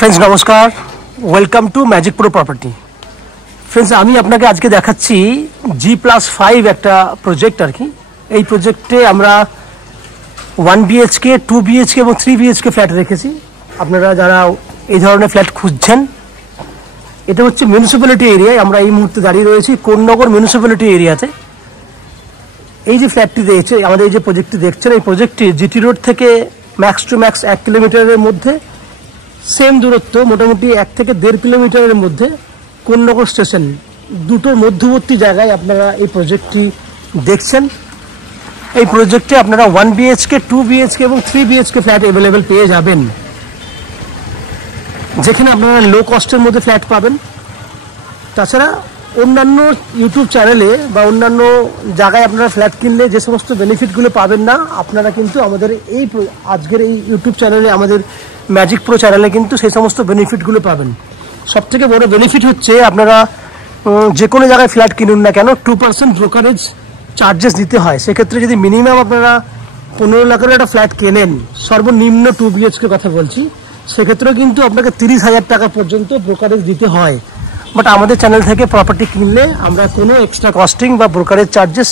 Friends नमस्कार, welcome to magic pro property. Friends আমি আপনাকে আজকে দেখাচ্ছি G+5 একটা প্রজেক্ট আর কি। এই প্রজেক্টে আমরা 1 BHK 2 BHK এবং 3 BHK ফ্ল্যাট রেখেছি। আপনারা যারা এই ধরনের ফ্ল্যাট খুঁজছেন, এটা হচ্ছে মিউনিসিপ্যালিটি এরিয়ায়। আমরা এই মুহূর্তে দাঁড়িয়ে রয়েছি কোন্নগর মিউনিসিপ্যালিটি এরিয়াতে। এই যে ফ্ল্যাটটি দেখছে, আমাদের এই যে প্রজেক্টটি দেখছেন, এই প্রজেক্টটি জিটি রোড থেকে ম্যাক্স টু ম্যাক্স 1 কিলোমিটারের মধ্যে, সেম দূরত্ব মোটামুটি 1 থেকে 1.5 কিলোমিটারের মধ্যে কোন্নগর স্টেশন, দুটোর মধ্যবর্তী জায়গায় আপনারা এই প্রজেক্টটি দেখছেন। এই প্রজেক্টে আপনারা 1 BHK 2 BHK এবং 3 BHK ফ্ল্যাট অ্যাভেলেবেল পেয়ে যাবেন, যেখানে আপনারা লো কস্টের মধ্যে ফ্ল্যাট পাবেন। তাছাড়া অন্যান্য ইউটিউব চ্যানেলে বা অন্যান্য জায়গায় আপনারা ফ্ল্যাট কিনলে যে সমস্ত বেনিফিটগুলো পাবেন না, আপনারা কিন্তু আমাদের এই আজকের এই ইউটিউব চ্যানেলে, আমাদের ম্যাজিক প্রো চ্যানেলে কিন্তু সেই সমস্ত বেনিফিটগুলো পাবেন। সবথেকে বড় বেনিফিট হচ্ছে আপনারা যে কোনো জায়গায় ফ্ল্যাট কিনুন না কেন, 2% ব্রোকারেজ চার্জেস দিতে হয়। সেক্ষেত্রে যদি মিনিমাম আপনারা 15 লাখের একটা ফ্ল্যাট কেনেন, সর্বনিম্ন 2 BHK কথা বলছি, সেক্ষেত্রেও কিন্তু আপনাকে 30,000 টাকা পর্যন্ত ব্রোকারেজ দিতে হয়। বাট আমাদের চ্যানেল থেকে প্রপার্টি কিনলে আমরা কোনো এক্সট্রা কস্টিং বা ব্রোকারেজ চার্জেস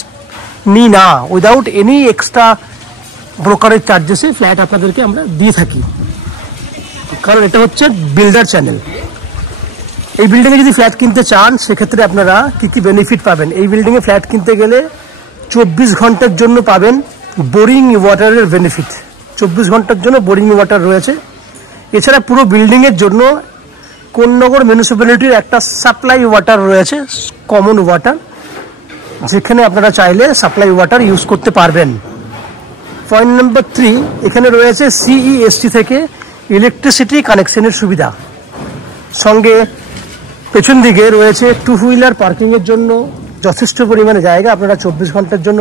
নিই না। উইদাউট এনি এক্সট্রা ব্রোকারেজ চার্জেসে ফ্ল্যাট আপনাদেরকে আমরা দিয়ে থাকি, কারণ এটা হচ্ছে বিল্ডার চ্যানেল। এই বিল্ডিংয়ে যদি ফ্ল্যাট কিনতে চান, সেক্ষেত্রে আপনারা কী কী বেনিফিট পাবেন? এই বিল্ডিংয়ে ফ্ল্যাট কিনতে গেলে 24 ঘন্টার জন্য পাবেন বোরিং ওয়াটারের বেনিফিট। 24 ঘন্টার জন্য বোরিং ওয়াটার রয়েছে। এছাড়া পুরো বিল্ডিংয়ের জন্য কোন্নগর মিউনিসিপ্যালিটির একটা সাপ্লাই ওয়াটার রয়েছে, কমন ওয়াটার, যেখানে আপনারা চাইলে সাপ্লাই ওয়াটার ইউজ করতে পারবেন। পয়েন্ট নাম্বার 3, এখানে রয়েছে CEST থেকে ইলেকট্রিসিটি কানেকশনের সুবিধা। সঙ্গে পেছন দিকে রয়েছে 2 হুইলার পার্কিংয়ের জন্য যথেষ্ট পরিমাণে জায়গা, আপনারা 24 ঘন্টার জন্য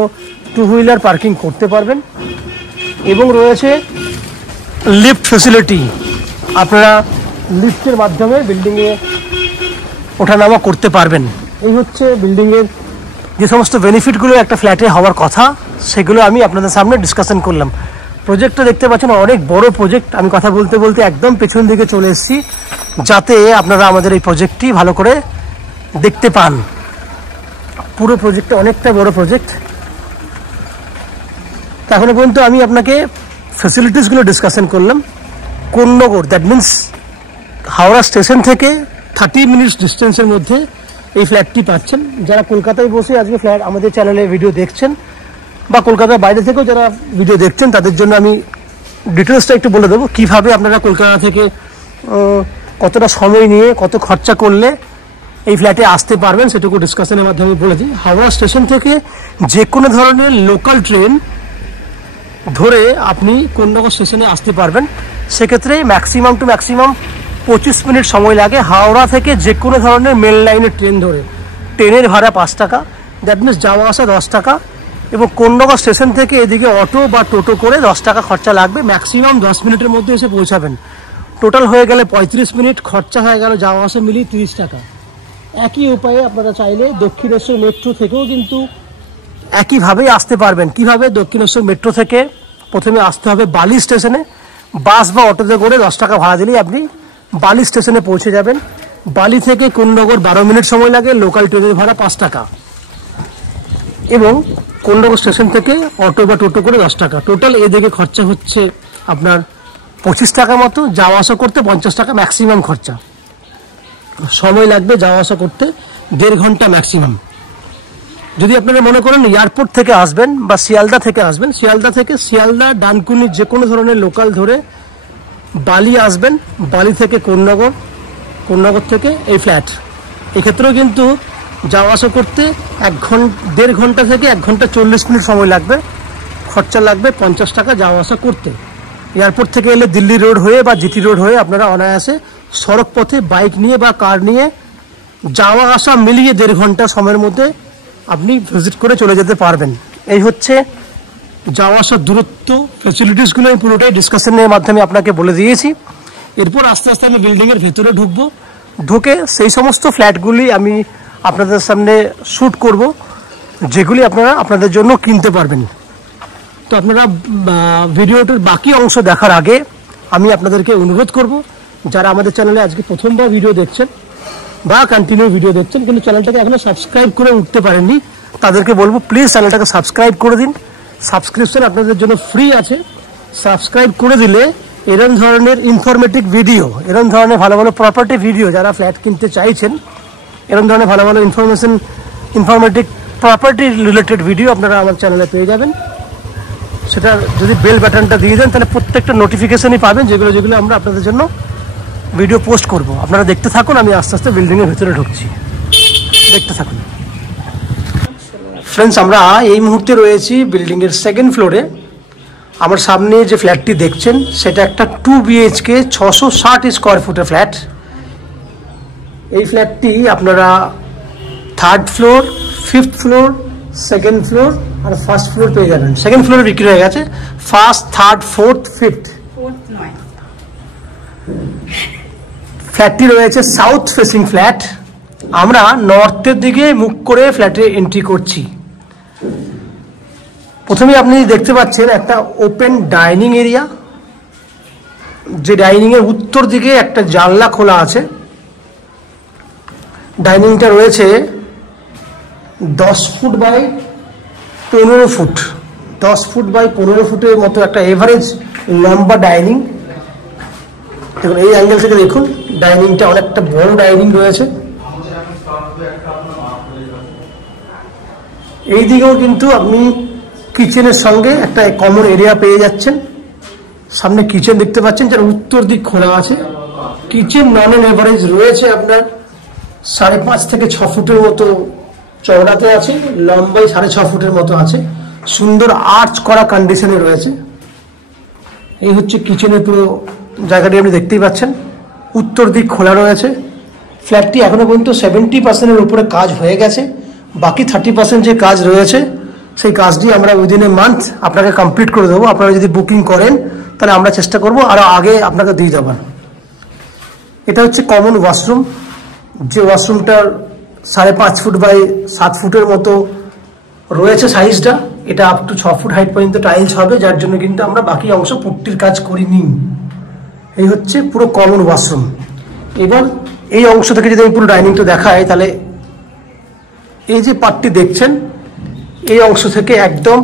2 হুইলার পার্কিং করতে পারবেন। এবং রয়েছে লিফট ফেসিলিটি, আপনারা লিফটের মাধ্যমে বিল্ডিংয়ে ওঠানামা করতে পারবেন। এই হচ্ছে বিল্ডিংয়ের যে সমস্ত বেনিফিটগুলো একটা ফ্ল্যাটে হওয়ার কথা, সেগুলো আমি আপনাদের সামনে ডিসকাশন করলাম। প্রজেক্টটা দেখতে পাচ্ছেন, অনেক বড় প্রজেক্ট। আমি কথা বলতে বলতে একদম পেছন দিকে চলে এসেছি, যাতে আপনারা আমাদের এই প্রজেক্টটি ভালো করে দেখতে পান। পুরো প্রজেক্টটা অনেকটা বড় প্রজেক্ট। এখনো পর্যন্ত আমি আপনাকে ফ্যাসিলিটিসগুলো ডিসকাশন করলাম। Konnagar, that means Howrah station থেকে 30 মিনিটস ডিস্টেন্সের মধ্যে এই ফ্ল্যাটটি পাচ্ছেন। যারা কলকাতায় বসে আজকে ফ্ল্যাট আমাদের চ্যানেলে ভিডিও দেখছেন, বা কলকাতার বাইরে থেকেও যারা ভিডিও দেখছেন, তাদের জন্য আমি ডিটেলসটা একটু বলে দেবো, কীভাবে আপনারা কলকাতা থেকে কতটা সময় নিয়ে কত খরচা করলে এই ফ্ল্যাটে আসতে পারবেন, সেটুকু ডিসকাশনের মাধ্যমে বলে দিই। হাওড়া স্টেশন থেকে যে কোনো ধরনের লোকাল ট্রেন ধরে আপনি কোন্নগর স্টেশনে আসতে পারবেন। সেক্ষেত্রে ম্যাক্সিমাম টু ম্যাক্সিমাম 25 মিনিট সময় লাগে। হাওড়া থেকে যে কোনো ধরনের মেল লাইনের ট্রেন ধরে, ট্রেনের ভাড়া 5 টাকা, দ্যাট মিনস যাওয়া আসা 10 টাকা, এবং কোন্নগর স্টেশন থেকে এদিকে অটো বা টোটো করে 10 টাকা খরচা লাগবে। ম্যাক্সিমাম 10 মিনিটের মধ্যে এসে পৌঁছাবেন। টোটাল হয়ে গেলে 35 মিনিট, খরচা হয়ে গেল যাওয়া আসা মিলিয়ে 30 টাকা। একই উপায়ে আপনারা চাইলে দক্ষিণেশ্বর মেট্রো থেকেও কিন্তু একইভাবেই আসতে পারবেন। কিভাবে? দক্ষিণেশ্বর মেট্রো থেকে প্রথমে আসতে হবে বালি স্টেশনে, বাস বা অটোতে করে 10 টাকা ভাড়া দিলেই আপনি বালি স্টেশনে পৌঁছে যাবেন। বালি থেকে কোন্নগর 12 মিনিট সময় লাগে, লোকাল ট্রেনের ভাড়া 5 টাকা, এবং কোন্নগর স্টেশন থেকে অটো বা টোটো করে 10 টাকা। টোটাল এদিকে খরচা হচ্ছে আপনার 25 টাকা মতো, যাওয়া আসা করতে 50 টাকা ম্যাক্সিমাম খরচা। সময় লাগবে যাওয়া আসা করতে 1.5 ঘন্টা ম্যাক্সিমাম। যদি আপনারা মনে করেন এয়ারপোর্ট থেকে আসবেন বা শিয়ালদা থেকে আসবেন, শিয়ালদা ডানকুনি যে কোনো ধরনের লোকাল ধরে বালি আসবেন, বালি থেকে কোন্নগর, কোন্নগর থেকে এই ফ্ল্যাট। এক্ষেত্রেও কিন্তু যাওয়া আসা করতে 1.5 ঘন্টা থেকে 1 ঘন্টা 40 মিনিট সময় লাগবে, খরচা লাগবে 50 টাকা যাওয়া আসা করতে। এয়ারপোর্ট থেকে এলে দিল্লি রোড হয়ে বা জিটি রোড হয়ে আপনারা অনায়াসে সড়ক পথে বাইক নিয়ে বা কার নিয়ে যাওয়া আসা মিলিয়ে 1.5 ঘন্টা সময়ের মধ্যে আপনি ভিজিট করে চলে যেতে পারবেন। এই হচ্ছে যাওয়া আসার দূরত্ব, ফ্যাসিলিটিসগুলো আমি পুরোটাই ডিসকাশনের মাধ্যমে আপনাকে বলে দিয়েছি। এরপর আস্তে আস্তে আমি বিল্ডিংয়ের ভেতরে ঢুকবো, ঢুকে সেই সমস্ত ফ্ল্যাটগুলি আমি আপনাদের সামনে শ্যুট করব, যেগুলি আপনারা আপনাদের জন্য কিনতে পারবেন। তো আপনারা ভিডিওটির বাকি অংশ দেখার আগে আমি আপনাদেরকে অনুরোধ করব যারা আমাদের চ্যানেলে আজকে প্রথমবার ভিডিও দেখছেন বা কন্টিনিউ ভিডিও দেখছেন কিন্তু চ্যানেলটাকে এখনো সাবস্ক্রাইব করে উঠতে পারেননি, তাদেরকে বলবো প্লিজ চ্যানেলটাকে সাবস্ক্রাইব করে দিন। সাবস্ক্রিপশন আপনাদের জন্য ফ্রি আছে। সাবস্ক্রাইব করে দিলে এরকম ধরনের ইনফরমেটিভ ভিডিও, এরকম ধরনের ভালো ভালো প্রপার্টি ভিডিও, যারা ফ্ল্যাট কিনতে চাইছেন এরকম ধরনের ভালো ভালো ইনফরমেটিভ প্রপার্টি রিলেটেড ভিডিও আপনারা আমার চ্যানেলে পেয়ে যাবেন। সেটা যদি বেল বাটনটা দিয়ে দেন তাহলে প্রত্যেকটা নোটিফিকেশনই পাবেন, যেগুলো আমরা আপনাদের জন্য ভিডিও পোস্ট করব। আপনারা দেখতে থাকুন, আমি আস্তে আস্তে বিল্ডিংয়ের ভিতরে ঢুকছি, দেখতে থাকুন। ফ্রেন্ডস, আমরা এই মুহূর্তে রয়েছি বিল্ডিংয়ের সেকেন্ড ফ্লোরে। আমার সামনে যে ফ্ল্যাটটি দেখছেন সেটা একটা 2 BHK 660 স্কোয়ার ফুটের ফ্ল্যাট। এই ফ্ল্যাটটি আপনারা 3rd floor, 5th floor, 2nd floor আর 1st ফ্লোর পেয়ে যাবেন। 2nd ফ্লোরে বিক্রি হয়ে গেছে, 1st, 3rd, 4th, 5th নয়। ফ্ল্যাটটি রয়েছে সাউথ ফেসিং ফ্ল্যাট। আমরা নর্থের দিকে মুখ করে ফ্ল্যাটে এন্ট্রি করছি। প্রথমে আপনি দেখতে পাচ্ছেন একটা ওপেন ডাইনিং এরিয়া, যে ডাইনিংয়ের উত্তর দিকে একটা জানলা খোলা আছে। ডাইনিংটা রয়েছে 10 foot by 15 foot, 10 foot by 15 ফুটের মতো একটা এভারেজ লম্বা ডাইনিং। দেখুন এই অ্যাঙ্গেল থেকে দেখুন, ডাইনিংটা অনেকটা বড় ডাইনিং রয়েছে। এই দিকেও কিন্তু আপনি কিচেনের সঙ্গে একটা কমন এরিয়া পেয়ে যাচ্ছেন। সামনে কিচেন দেখতে পাচ্ছেন, যার উত্তর দিক খোলা আছে। কিচেন নন অন এভারেজ রয়েছে আপনার 5.5 থেকে 6 ফুটের মতো চওড়াতে আছে, লম্বাই 6.5 ফুটের মতো আছে। সুন্দর আর্চ করা কন্ডিশনে রয়েছে। এই হচ্ছে কিচেনের পুরো জায়গাটি, আপনি দেখতেই পাচ্ছেন। উত্তর দিক খোলা রয়েছে। ফ্ল্যাটটি এখনো পর্যন্ত 70%-এর উপরে কাজ হয়ে গেছে। বাকি 30% যে কাজ রয়েছে সেই কাজটি আমরা উইদিন এ মান্থ আপনাকে কমপ্লিট করে দেবো। আপনারা যদি বুকিং করেন তাহলে আমরা চেষ্টা করব আরও আগে আপনাকে দিয়ে দেবার। এটা হচ্ছে কমন ওয়াশরুম, যে ওয়াশরুমটার 5.5 ফুট বাই 7 ফুটের মতো রয়েছে সাইজটা। এটা আপ টু 6 ফুট হাইট পর্যন্ত টাইলস হবে, যার জন্য কিন্তু আমরা বাকি অংশ পুট্টির কাজ করিনি। এই হচ্ছে পুরো কমন ওয়াশরুম। এবার এই অংশ থেকে যদি আমি পুরো ডাইনিংটা দেখাই, তাহলে এই যে পার্টটি দেখছেন এই অংশ থেকে একদম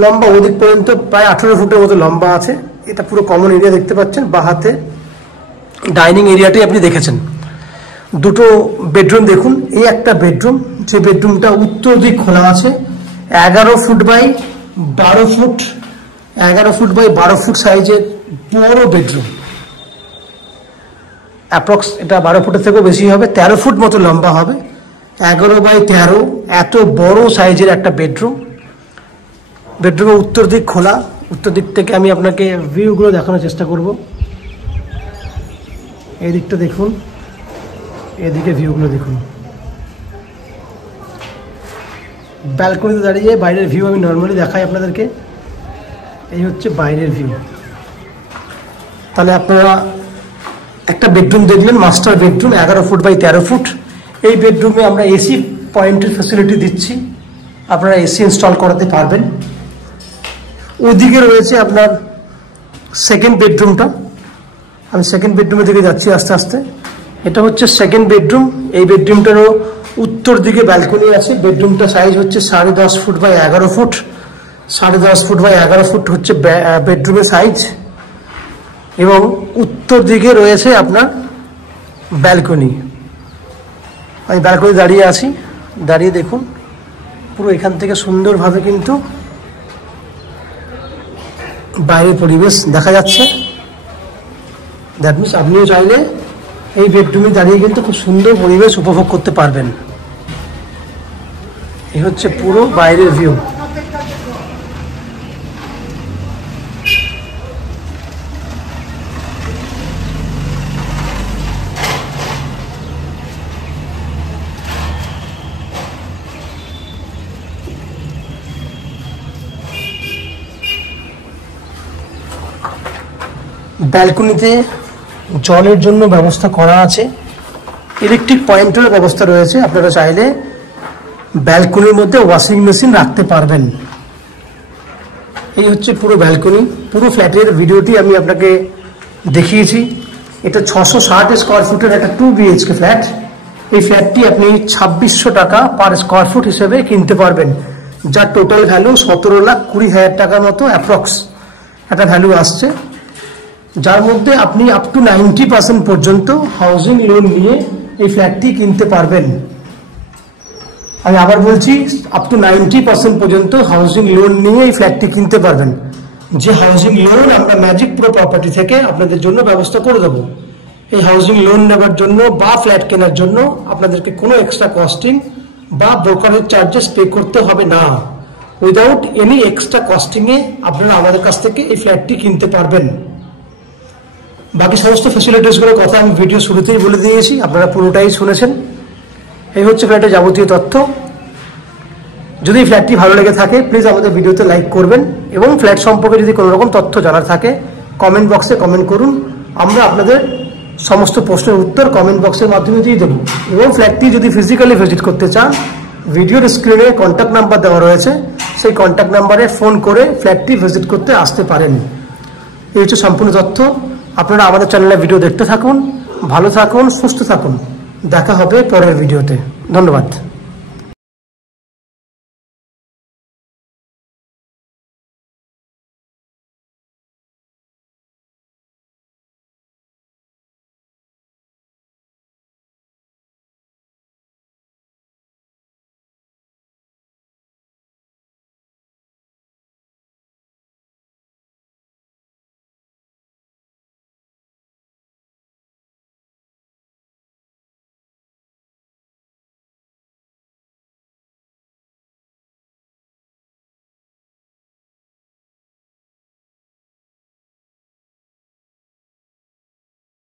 লম্বা ওদিক পর্যন্ত প্রায় 18 ফুটের মতো লম্বা আছে। এটা পুরো কমন এরিয়া দেখতে পাচ্ছেন। বাহাতে ডাইনিং এরিয়াটি আপনি দেখেছেন। দুটো বেডরুম দেখুন। এই একটা বেডরুম, যে বেডরুমটা উত্তর দিক খোলা আছে। 11 foot by 12 foot, 11 foot by 12 foot সাইজের বড় বেডরুম। অ্যাপ্রক্স এটা 12 ফুটের থেকেও বেশি হবে, 13 ফুট মতো লম্বা হবে। 11 বাই 13 এত বড় সাইজের একটা বেডরুম। বেডরুমের উত্তর দিক খোলা। উত্তর দিক থেকে আমি আপনাকে ভিউগুলো দেখানোর চেষ্টা করব। এই দিকটা দেখুন, এদিকে ভিউগুলো দেখুন। ব্যালকনিতে দাঁড়িয়ে বাইরের ভিউ আমি নর্মালি দেখাই আপনাদেরকে। এই হচ্ছে বাইরের ভিউ। তাহলে আপনারা একটা বেডরুম দেখলেন, master bedroom, 11 foot by 13 foot. এই বেডরুমে আমরা এসি পয়েন্টের ফ্যাসিলিটি দিচ্ছি, আপনারা এসি ইনস্টল করাতে পারবেন। ওদিকে রয়েছে আপনার সেকেন্ড বেডরুমটা। আমি সেকেন্ড বেডরুমের দিকে যাচ্ছি আস্তে আস্তে। এটা হচ্ছে সেকেন্ড বেডরুম। এই বেডরুমটারও উত্তর দিকে ব্যালকনি আছে। বেডরুমটা সাইজ হচ্ছে 10.5 foot by 11 foot. 10.5 foot by 11 foot হচ্ছে বেডরুমের সাইজ। এবং উত্তর দিকে রয়েছে আপনার ব্যালকনি। আমি ব্যালকনি দাঁড়িয়ে আছি, দাঁড়িয়ে দেখুন পুরো এখান থেকে সুন্দরভাবে কিন্তু বাইরের পরিবেশ দেখা যাচ্ছে। দ্যাট মিনস আপনিও চাইলে এই বেডরুমে দাঁড়িয়ে কিন্তু খুব সুন্দর পরিবেশ উপভোগ করতে পারবেন। এই হচ্ছে পুরো বাইরের ভিউ। ব্যালকনিতে জলের জন্য ব্যবস্থা করা আছে, ইলেকট্রিক পয়েন্টের ব্যবস্থা রয়েছে। আপনারা চাইলে ব্যালকনির মধ্যে ওয়াশিং মেশিন রাখতে পারবেন। এই হচ্ছে পুরো ব্যালকনি। পুরো ফ্ল্যাটের ভিডিওটি আমি আপনাকে দেখিয়েছি। এটা 660 স্কোয়ার ফুটের একটা 2 BHK ফ্ল্যাট। এই ফ্ল্যাটটি আপনি 2600 টাকা পার স্কোয়ার ফুট হিসেবে কিনতে পারবেন, যার টোটাল ভ্যালু 17,20,000 টাকার মতো অ্যাপ্রক্স একটা ভ্যালু আসছে, যার মধ্যে আপনি আপ টু 90% পর্যন্ত হাউজিং লোন নিয়ে এই ফ্ল্যাটটি কিনতে পারবেন। আমি আবার বলছি, আপ টু 90% পর্যন্ত হাউজিং লোন নিয়ে এই ফ্ল্যাটটি কিনতে পারবেন, যে হাউজিং লোন আমরা ম্যাজিক প্রো প্রপার্টি থেকে আপনাদের জন্য ব্যবস্থা করে দেবো। এই হাউজিং লোন নেবার জন্য বা ফ্ল্যাট কেনার জন্য আপনাদেরকে কোনো এক্সট্রা কস্টিং বা ব্রোকারেজ চার্জেস পে করতে হবে না। উইদাউট এনি এক্সট্রা কস্টিংয়ে আপনারা আমাদের কাছ থেকে এই ফ্ল্যাটটি কিনতে পারবেন। বাকি সমস্ত ফ্যাসিলিটিসগুলোর কথা আমি ভিডিও শুরুতেই বলে দিয়েছি, আপনারা পুরোটাই শুনেছেন। এই হচ্ছে ফ্ল্যাটের যাবতীয় তথ্য। যদি এই ফ্ল্যাটটি ভালো লেগে থাকে প্লিজ আমাদের ভিডিওতে লাইক করবেন, এবং ফ্ল্যাট সম্পর্কে যদি কোনো রকম তথ্য জানার থাকে কমেন্ট বক্সে কমেন্ট করুন। আমরা আপনাদের সমস্ত প্রশ্নের উত্তর কমেন্ট বক্সের মাধ্যমে দিয়ে দেবো। এবং ফ্ল্যাটটি যদি ফিজিক্যালি ভিজিট করতে চান, ভিডিওর স্ক্রিনে কন্ট্যাক্ট নাম্বার দেওয়া রয়েছে, সেই কন্ট্যাক্ট নাম্বারে ফোন করে ফ্ল্যাটটি ভিজিট করতে আসতে পারেন। এই হচ্ছে সম্পূর্ণ তথ্য। আপনারা আমাদের চ্যানেলে ভিডিও দেখতে থাকুন, ভালো থাকুন, সুস্থ থাকুন। দেখা হবে পরের ভিডিওতে। ধন্যবাদ।